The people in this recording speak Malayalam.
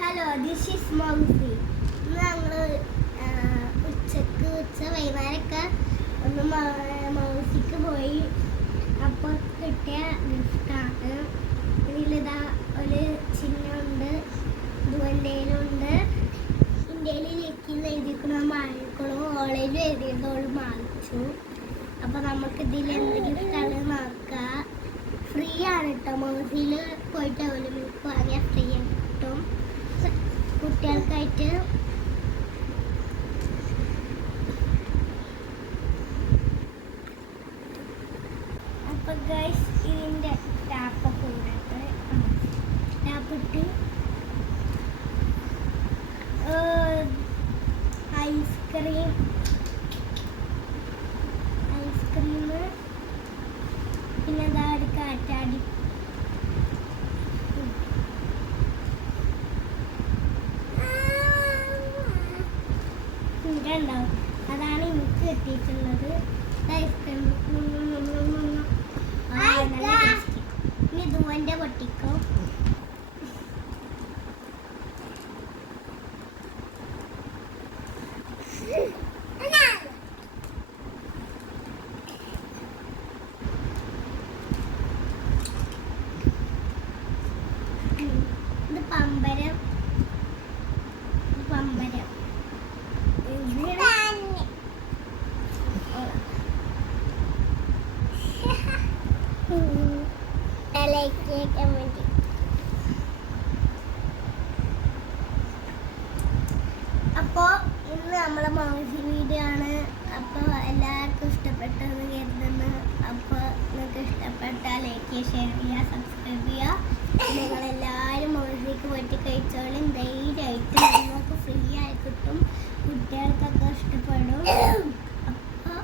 Hello, this is മൗസി. ഞങ്ങൾ ഉച്ച വൈകുന്നേരമൊക്കെ ഒന്ന് മൗസിക്ക് പോയി. അപ്പോൾ കിട്ടിയ ഗിഫ്റ്റാണ്. ഇതിലിതാ ഒരു ചിഹ്നമുണ്ട്, ദുവൻ്റെയിലുണ്ട്, ഇന്ത്യയിൽ ലെക്കിന്ന് എഴുതിക്കണോ മാറിക്കണോ, ഓളേലും എഴുതിയതോളം മാറിച്ചു. അപ്പോൾ നമുക്ക് ഇതിൽ എന്ത് ഗിഫ്റ്റാണ് നോക്കാം. ഫ്രീ ആണ് കേട്ടോ. മൗസിയിൽ പോയിട്ട് ഒരു മിൽക്ക് വാങ്ങിയാൽ ഫ്രീ കിട്ടും കുട്ടികൾക്കായിട്ട്. അപ്പോൾ ഗൈസ് ഇതിൻ്റെ ടാപ്പൊക്കെ ഇട്ടിട്ട് ടാപ്പിട്ട് ഐസ്ക്രീം പിന്നെ അതാ ഒരു കാറ്റാടി ഉണ്ടാവും. അതാണ് എനിക്ക് കിട്ടിയിട്ടുള്ളത്. ഐസ്ക്രീം ഇനി ദുവൻ്റെ പൊട്ടിക്കോ. ഇത് പമ്പരം അപ്പോൾ ഇന്ന് നമ്മളെ മൗസി വീഡിയോ ആണ്. അപ്പോൾ എല്ലാവർക്കും ഇഷ്ടപ്പെട്ടെന്ന് കരുതുന്നു. അപ്പോൾ നിങ്ങൾക്ക് ഇഷ്ടപ്പെട്ടാൽ ലൈക്ക് ചെയ്യുക, ഷെയർ ചെയ്യുക, സബ്സ്ക്രൈബ് ചെയ്യുക. നിങ്ങളെല്ലാവരും മൗസിക്ക് പോയിട്ട് കഴിച്ചോളും. ധൈര്യമായിട്ട് നിങ്ങൾക്ക് ഫ്രീ ആയി കിട്ടും. കുട്ടികൾക്കൊക്കെ ഇഷ്ടപ്പെടും. അപ്പോൾ